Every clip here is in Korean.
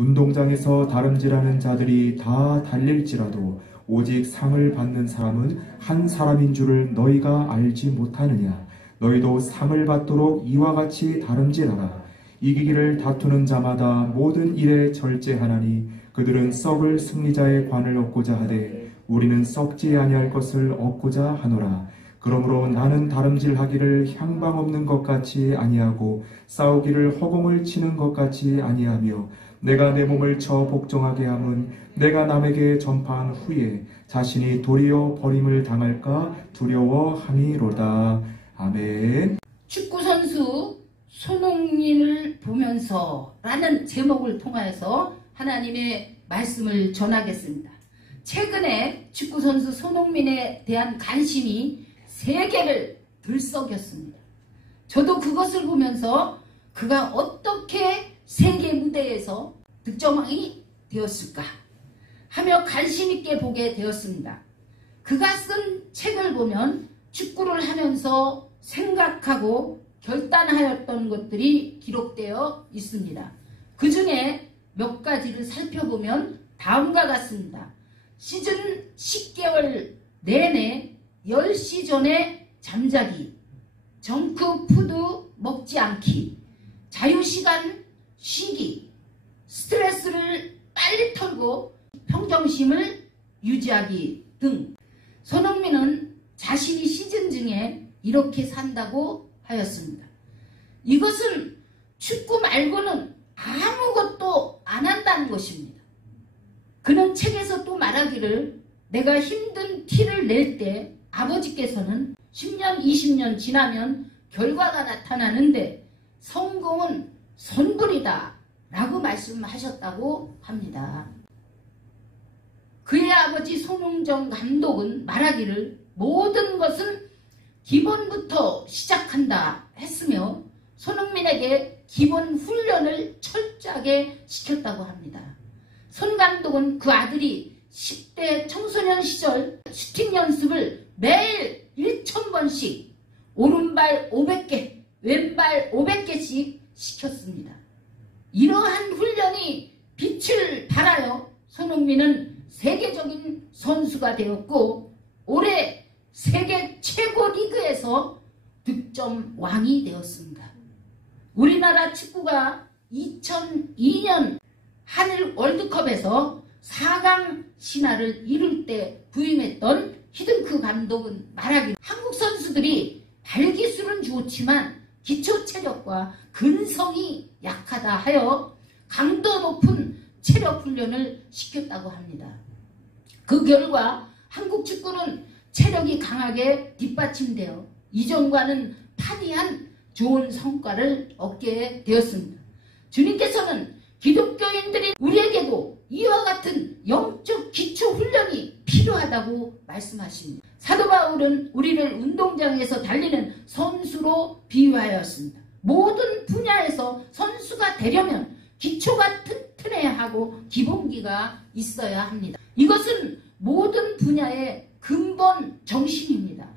운동장에서 다름질하는 자들이 다 달릴지라도 오직 상을 받는 사람은 한 사람인 줄을 너희가 알지 못하느냐. 너희도 상을 받도록 이와 같이 다름질하라. 이기기를 다투는 자마다 모든 일에 절제하나니 그들은 썩을 승리자의 관을 얻고자 하되 우리는 썩지 아니할 것을 얻고자 하노라. 그러므로 나는 다름질하기를 향방 없는 것 같이 아니하고 싸우기를 허공을 치는 것 같이 아니하며 내가 내 몸을 쳐 복종하게 함은 내가 남에게 전파한 후에 자신이 도리어 버림을 당할까 두려워함이로다. 아멘. 축구선수 손흥민을 보면서 라는 제목을 통하여서 하나님의 말씀을 전하겠습니다. 최근에 축구선수 손흥민에 대한 관심이 세계를 들썩였습니다. 저도 그것을 보면서 그가 어떻게 세계 무대에서 득점왕이 되었을까 하며 관심 있게 보게 되었습니다. 그가 쓴 책을 보면 축구를 하면서 생각하고 결단하였던 것들이 기록되어 있습니다. 그 중에 몇 가지를 살펴보면 다음과 같습니다. 시즌 10개월 내내 10시 전에 잠자기, 정크푸드 먹지 않기, 자유시간 쉬기, 스트레스를 빨리 털고 평정심을 유지하기 등. 손흥민은 자신이 시즌 중에 이렇게 산다고 하였습니다. 이것은 축구 말고는 아무것도 안 한다는 것입니다. 그는 책에서 또 말하기를 내가 힘든 티를 낼 때 아버지께서는 10년, 20년 지나면 결과가 나타나는데 성공은 선불이다 라고 말씀하셨다고 합니다. 그의 아버지 손흥정 감독은 말하기를 모든 것은 기본부터 시작한다 했으며 손흥민에게 기본 훈련을 철저하게 시켰다고 합니다. 손 감독은 그 아들이 10대 청소년 시절 슈팅 연습을 매일 1000번씩 오른발 500개, 왼발 500개씩 시켰습니다. 이러한 훈련이 빛을 발하여 손흥민은 세계적인 선수가 되었고 올해 세계 최고 리그에서 득점 왕이 되었습니다. 우리나라 축구가 2002년 한일 월드컵에서 4강 신화를 이룰 때 부임했던 히딩크 감독은 말하기를 한국 선수들이 발기술은 좋지만 기초체력과 근성이 약하다 하여 강도 높은 체력 훈련을 시켰다고 합니다. 그 결과 한국 축구는 체력이 강하게 뒷받침되어 이전과는 판이한 좋은 성과를 얻게 되었습니다. 주님께서는 기독교인들이 우리에게도 이와 같은 영적 기초 훈련이 필요하다고 말씀하십니다. 사도 바울은 우리를 운동장에서 달리는 선수로 비유하였습니다. 모든 분야에서 선수가 되려면 기초가 튼튼해야 하고 기본기가 있어야 합니다. 이것은 모든 분야의 근본 정신입니다.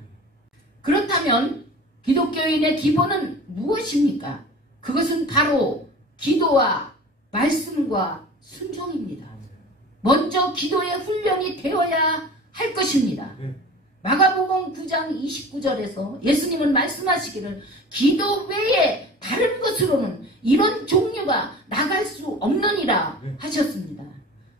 그렇다면 기독교인의 기본은 무엇입니까? 그것은 바로 기도와 말씀과 순종입니다. 먼저 기도의 훈련이 되어야 할 것입니다. 마가복음 9장 29절에서 예수님은 말씀하시기를 기도 외에 다른 것으로는 이런 종류가 나갈 수 없느니라 하셨습니다.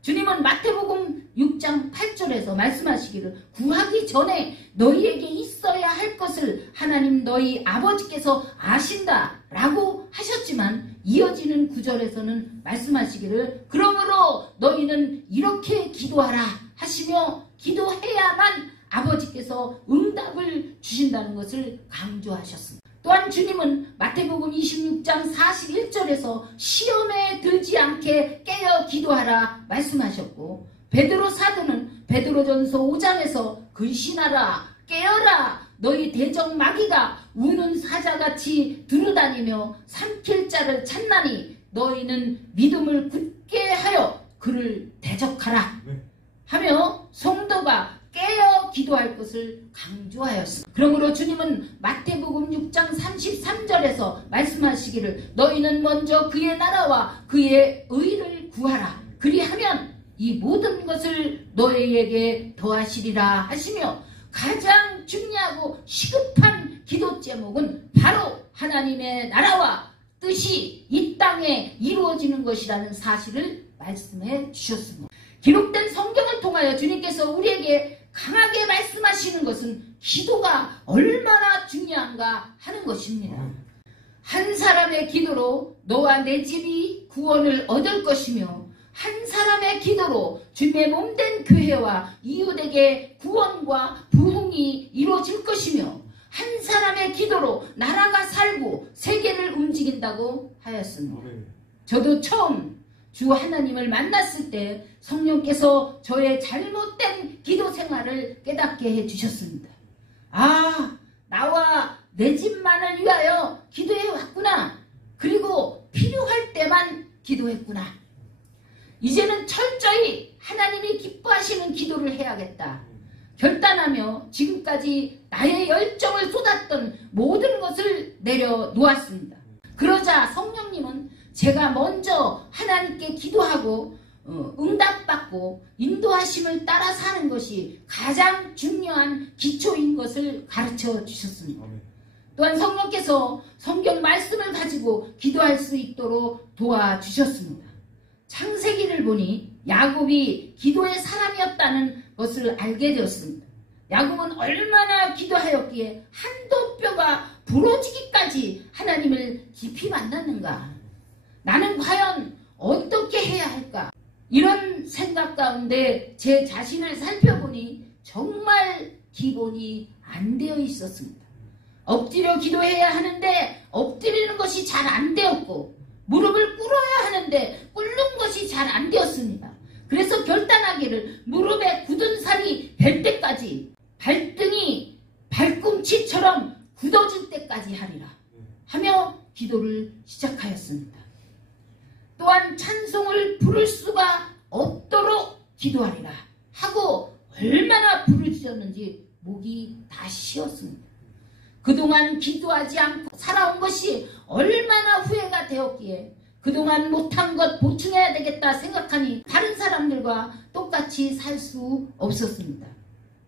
주님은 마태복음 6장 8절에서 말씀하시기를 구하기 전에 너희에게 있어야 할 것을 하나님 너희 아버지께서 아신다 라고 하셨지만 이어지는 구절에서는 말씀하시기를 그러므로 너희는 이렇게 기도하라 하시며 기도해야만 아버지께서 응답을 주신다는 것을 강조하셨습니다. 또한 주님은 마태복음 26장 41절에서 시험에 들지 않게 깨어 기도하라 말씀하셨고 베드로 사도는 베드로전서 5장에서 근신하라 깨어라 너희 대적 마귀가 우는 사자같이 두루다니며 삼킬 자를 찾나니 너희는 믿음을 굳게 하여 그를 대적하라 하며 성도가 깨어 기도할 것을 강조하였습니다. 그러므로 주님은 마태복음 6장 33절에서 말씀하시기를 너희는 먼저 그의 나라와 그의 의를 구하라. 그리하면 이 모든 것을 너희에게 더하시리라 하시며, 가장 중요하고 시급한 기도 제목은 바로 하나님의 나라와 뜻이 이 땅에 이루어지는 것이라는 사실을 말씀해 주셨습니다. 기록된 성경을 통하여 주님께서 우리에게 강하게 말씀하시는 것은 기도가 얼마나 중요한가 하는 것입니다. 한 사람의 기도로 너와 내 집이 구원을 얻을 것이며, 한 사람의 기도로 주님의 몸된 교회와 이웃에게 구원과 부흥이 이루어질 것이며, 한 사람의 기도로 나라가 살고 세계를 움직인다고 하였습니다. 저도 처음 주 하나님을 만났을 때 성령께서 저의 잘못된 기도 생활을 깨닫게 해주셨습니다. 아, 나와 내 집만을 위하여 기도해 왔구나. 그리고 필요할 때만 기도했구나. 이제는 철저히 하나님이 기뻐하시는 기도를 해야겠다 결단하며 지금까지 나의 열정을 쏟았던 모든 것을 내려놓았습니다. 그러자 성령님은 제가 먼저 하나님께 기도하고 응답받고 인도하심을 따라 사는 것이 가장 중요한 기초인 것을 가르쳐 주셨습니다. 또한 성령께서 성경 말씀을 가지고 기도할 수 있도록 도와주셨습니다. 창세기를 보니 야곱이 기도의 사람이었다는 것을 알게 되었습니다. 야곱은 얼마나 기도하였기에 한도 뼈가 부러지기까지 하나님을 깊이 만났는가? 나는 과연 어떻게 해야 할까? 이런 생각 가운데 제 자신을 살펴보니 정말 기본이 안 되어 있었습니다. 엎드려 기도해야 하는데 엎드리는 것이 잘 안 되었고, 무릎을 꿇어야 하는데 꿇는 것이 잘 안 되었습니다. 그래서 결단하기를 무릎에 굳은 살이 벨 때까지, 발등이 발꿈치처럼 굳어질 때까지 하리라 하며 기도를 시작하였습니다. 또한 찬송을 부를 수가 없도록 기도하리라 하고 얼마나 부르짖었는지 목이 다 쉬었습니다. 그동안 기도하지 않고 살아온 것이 얼마나 후회가 되었기에 그동안 못한 것 보충해야 되겠다 생각하니 다른 사람들과 똑같이 살 수 없었습니다.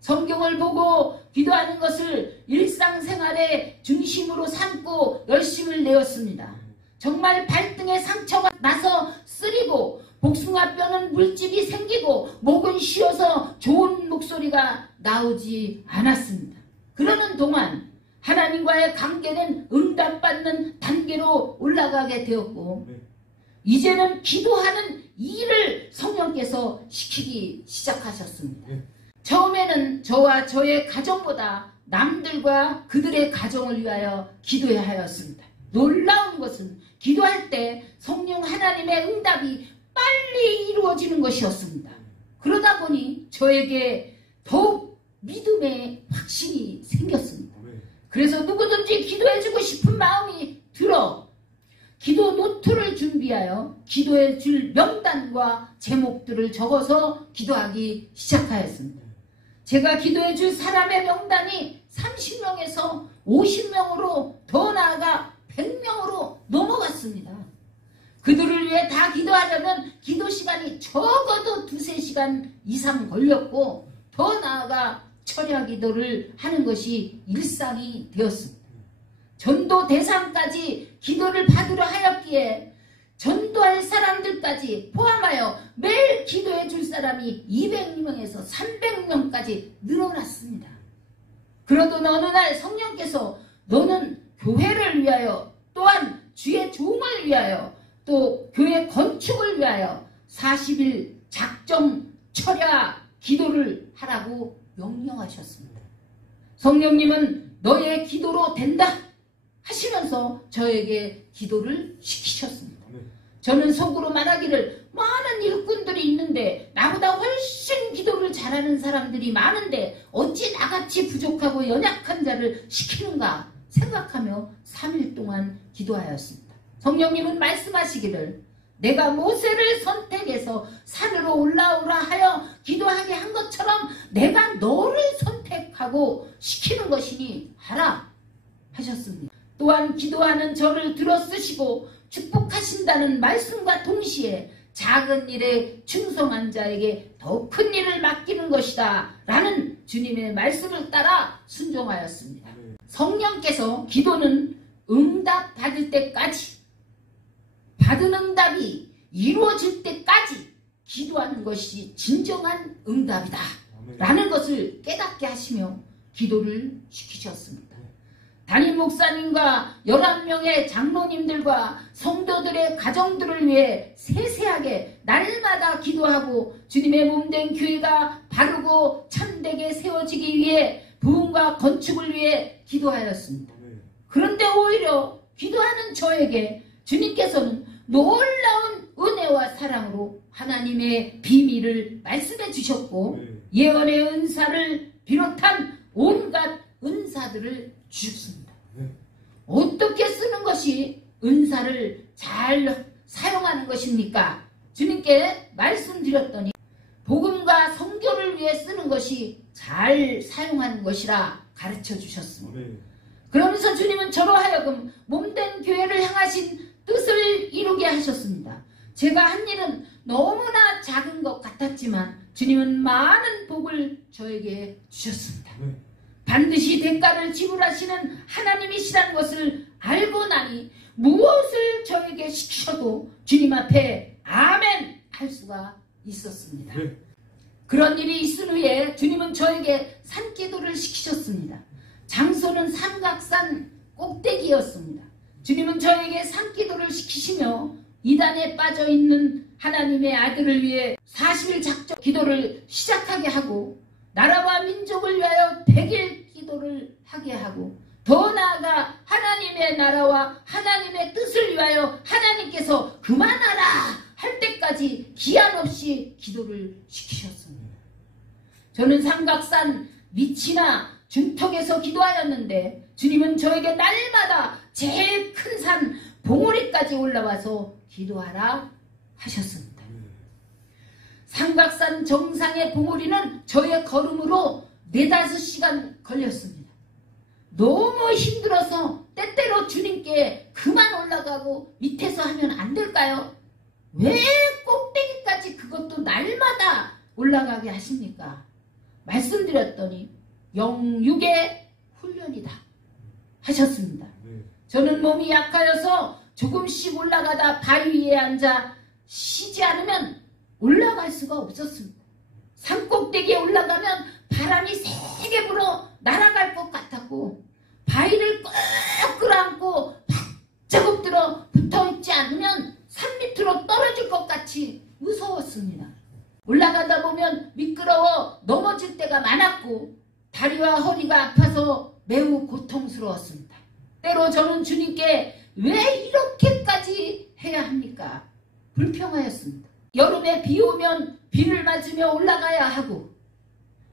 성경을 보고 기도하는 것을 일상생활의 중심으로 삼고 열심을 내었습니다. 정말 발등에 상처가 나서 쓰리고 복숭아뼈는 물집이 생기고 목은 쉬어서 좋은 목소리가 나오지 않았습니다. 그러는 동안 하나님과의 관계는 응답받는 단계로 올라가게 되었고, 이제는 기도하는 일을 성령께서 시키기 시작하셨습니다. 처음에는 저와 저의 가정보다 남들과 그들의 가정을 위하여 기도해야 하였습니다. 놀라운 것은 기도할 때 성령 하나님의 응답이 빨리 이루어지는 것이었습니다. 그러다 보니 저에게 더욱 믿음의 확신이 생겼습니다. 그래서 누구든지 기도해주고 싶은 마음이 들어 기도 노트를 준비하여 기도해 줄 명단과 제목들을 적어서 기도하기 시작하였습니다. 제가 기도해 줄 사람의 명단이 30명에서 50명으로 더 나아가 100명으로 넘어갔습니다. 그들을 위해 다 기도하려면 기도 시간이 적어도 2-3시간 이상 걸렸고, 더 나아가 철야 기도를 하는 것이 일상이 되었습니다. 전도 대상까지 기도를 받으려 하였기에 전도할 사람들까지 포함하여 매일 기도해 줄 사람이 200명에서 300명까지 늘어났습니다. 그러던 어느 날 성령께서 너는 교회를 위하여, 또한 주의 종을 위하여, 또 교회 건축을 위하여 40일 작정 철야 기도를 하라고 명령하셨습니다. 성령님은 너의 기도로 된다 하시면서 저에게 기도를 시키셨습니다. 저는 속으로 말하기를 많은 일꾼들이 있는데 나보다 훨씬 기도를 잘하는 사람들이 많은데 어찌 나같이 부족하고 연약한 자를 시키는가 생각하며 3일 동안 기도하였습니다. 성령님은 말씀하시기를 내가 모세를 선택해서 산으로 올라오라 하여 기도하게 한 것처럼 내가 너를 선택하고 시키는 것이니 하라 하셨습니다. 또한 기도하는 저를 들어쓰시고 축복하신다는 말씀과 동시에 작은 일에 충성한 자에게 더 큰 일을 맡기는 것이다 라는 주님의 말씀을 따라 순종하였습니다. 성령께서 기도는 응답 받을 때까지, 받은 응답이 이루어질 때까지 기도하는 것이 진정한 응답이다 라는 것을 깨닫게 하시며 기도를 시키셨습니다. 담임 목사님과 11명의 장로님들과 성도들의 가정들을 위해 세세하게 날마다 기도하고 주님의 몸된 교회가 바르고 참되게 세워지기 위해 부흥과 건축을 위해 기도하였습니다. 그런데 오히려 기도하는 저에게 주님께서는 놀라운 은혜와 사랑으로 하나님의 비밀을 말씀해 주셨고 예언의 은사를 비롯한 온갖 은사들을 주셨습니다. 어떻게 쓰는 것이 은사를 잘 사용하는 것입니까? 주님께 말씀드렸더니 복음과 선교를 위해 쓰는 것이 잘 사용하는 것이라 가르쳐 주셨습니다. 그러면서 주님은 저로 하여금 몸된 교회를 향하신 뜻을 이루게 하셨습니다. 제가 한 일은 너무나 작은 것 같았지만 주님은 많은 복을 저에게 주셨습니다. 반드시 대가를 지불하시는 하나님이시라는 것을 알고 나니 무엇을 저에게 시키셔도 주님 앞에 아멘 할 수가 있었습니다. 그런 일이 있은 후에 주님은 저에게 산기도를 시키셨습니다. 장소는 삼각산 꼭대기였습니다. 주님은 저에게 산기도를 시키시며 이단에 빠져있는 하나님의 아들을 위해 40일 작정 기도를 시작하게 하고 나라와 민족을 위하여 100일 기도를 하게 하고 더 나아가 하나님의 나라와 하나님의 뜻을 위하여 하나님께서 그만하라 할 때까지 기한 없이 기도를 시키셨습니다. 저는 삼각산 밑이나 중턱에서 기도하였는데 주님은 저에게 날마다 제일 큰 산 봉우리까지 올라와서 기도하라 하셨습니다. 삼각산 정상의 봉우리는 저의 걸음으로 4-5시간 걸렸습니다. 너무 힘들어서 때때로 주님께 그만 올라가고 밑에서 하면 안 될까요? 왜 꼭대기까지 그것도 날마다 올라가게 하십니까? 말씀드렸더니 영육의 훈련이다 하셨습니다. 저는 몸이 약하여서 조금씩 올라가다 바위 위에 앉아 쉬지 않으면 올라갈 수가 없었습니다. 산꼭대기에 올라가면 바람이 세게 불어 날아갈 것 같았고 바위를 꼭 끌어안고 바짝 엎드려 붙어있지 않으면 산 밑으로 떨어질 것 같이 무서웠습니다. 올라가다 보면 미끄러워 넘어질 때가 많았고 다리와 허리가 아파서 매우 고통스러웠습니다. 때로 저는 주님께 왜 이렇게까지 해야 합니까? 불평하였습니다. 여름에 비 오면 비를 맞으며 올라가야 하고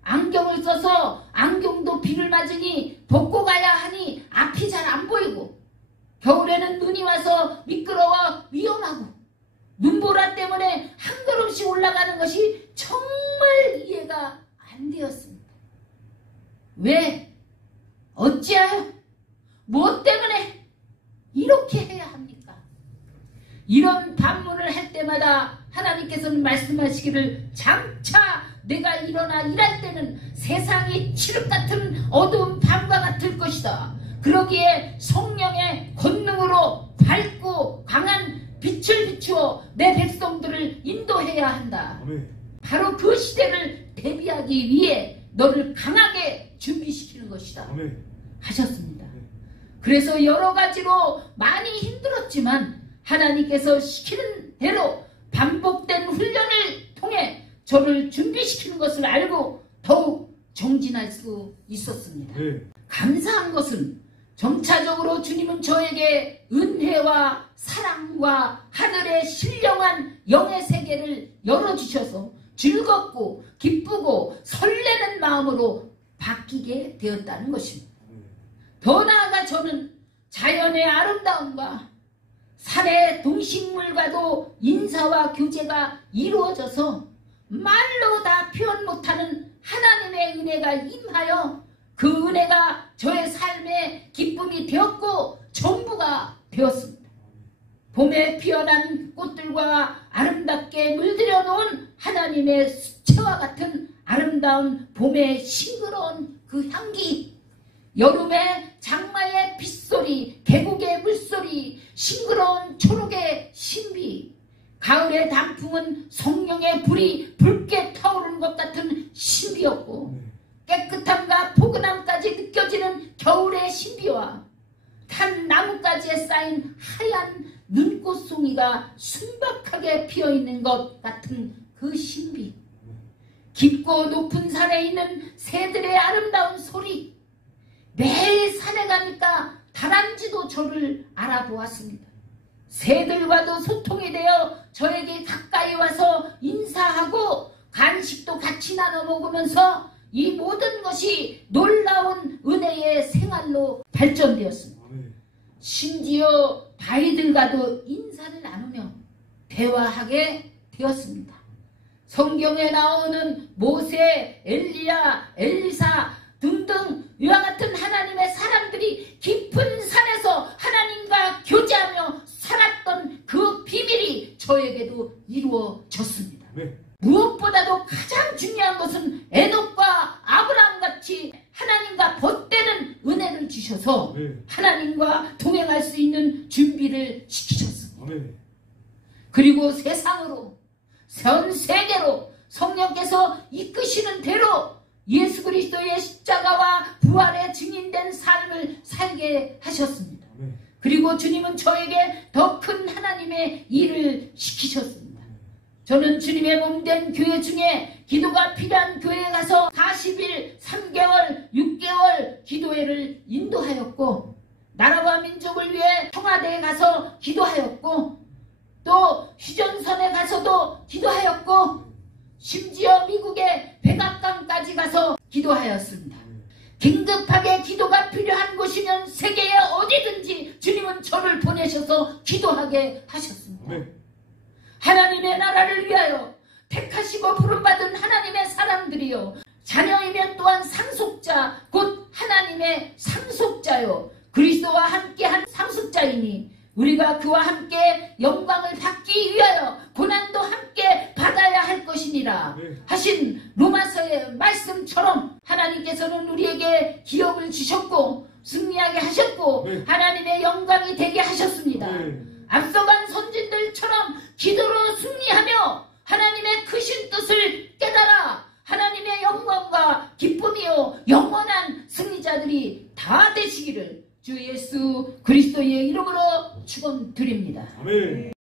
안경을 써서 안경도 비를 맞으니 벗고 가야 하니 앞이 잘 안 보이고 겨울에는 눈이 와서 미끄러워 위험하고 눈보라 때문에 한 걸음씩 올라가는 것이 정말 이해가 안 되었습니다. 왜? 어찌하여? 무엇 때문에 이렇게 해야 합니까? 이런 반문을 할 때마다 하나님께서는 말씀하시기를 장차 내가 일어나 일할 때는 세상이 칠흑 같은 어두운 밤과 같을 것이다. 그러기에 성령의 권능으로 밝고 강한 빛을 비추어 내 백성들을 인도해야 한다. 바로 그 시대를 대비하기 위해 너를 강하게 준비시키는 것이다 하셨습니다. 그래서 여러 가지로 많이 힘들었지만 하나님께서 시키는 대로 반복된 훈련을 통해 저를 준비시키는 것을 알고 더욱 정진할 수 있었습니다. 감사한 것은 점차적으로 주님은 저에게 은혜와 사랑과 하늘의 신령한 영의 세계를 열어주셔서 즐겁고 기쁘고 설레는 마음으로 바뀌게 되었다는 것입니다. 더 나아가 저는 자연의 아름다움과 산의 동식물과도 인사와 교제가 이루어져서 말로 다 표현 못하는 하나님의 은혜가 임하여 그 은혜가 저의 삶의 기쁨이 되었고 전부가 되었습니다. 봄에 피어난 꽃들과 아름답게 물들여 놓은 하나님의 수채화 같은 아름다운 봄의 싱그러운 그 향기, 여름에 장마의 빗소리, 계곡의 물소리, 싱그러운 초록의 신비, 가을의 단풍은 성령의 불이 붉게 타오르는 것 같은 신비였고, 깨끗함과 포근함까지 느껴지는 겨울의 신비와 탄 나뭇가지에 쌓인 하얀 눈꽃송이가 순박하게 피어있는 것 같은 그 신비, 깊고 높은 산에 있는 새들의 아름다운 소리, 매일 산에 가니까 다람쥐도 저를 알아보았습니다. 새들과도 소통이 되어 저에게 가까이 와서 인사하고 간식도 같이 나눠 먹으면서 이 모든 것이 놀라운 은혜의 생활로 발전되었습니다. 심지어 바위들과도 인사를 나누며 대화하게 되었습니다. 성경에 나오는 모세, 엘리야, 엘리사 등등 이와 같은 하나님의 사람들이 깊은 산에서 하나님과 교제하며 살았던 그 비밀이 저에게도 이루어졌습니다. 네. 무엇보다도 가장 중요한 것은 에녹과 아브라함같이 하나님과 벗되는 은혜를 주셔서 하나님과 동행할 수 있는 준비를 시키셨습니다. 그리고 세상으로, 전 세계로 성령께서 이끄시는 대로 예수 그리스도의 십자가와 부활의 증인된 삶을 살게 하셨습니다. 그리고 주님은 저에게 더 큰 하나님의 일을 시키셨습니다. 저는 주님의 몸된 교회 중에 기도가 필요한 교회에 가서 40일, 3개월, 6개월 기도회를 인도하였고, 나라와 민족을 위해 청와대에 가서 기도하였고, 또 휴전선에 가서도 기도하였고, 심지어 미국의 백악관까지 가서 기도하였습니다. 긴급하게 기도가 필요한 곳이면 세계에 어디든지 주님은 저를 보내셔서 기도하게 하셨습니다. 하나님의 나라를 위하여 택하시고 부름받은 하나님의 사람들이요, 자녀이면 또한 상속자, 곧 하나님의 상속자요, 그리스도와 함께한 상속자이니 우리가 그와 함께 영광을 받기 위하여 고난도 함께 받아야 할 것이니라 하신 로마서의 말씀처럼 하나님께서는 우리에게 기업을 주셨고 승리하게 하셨고 하나님의 영광이 되게 하셨습니다. 앞서간 선진들처럼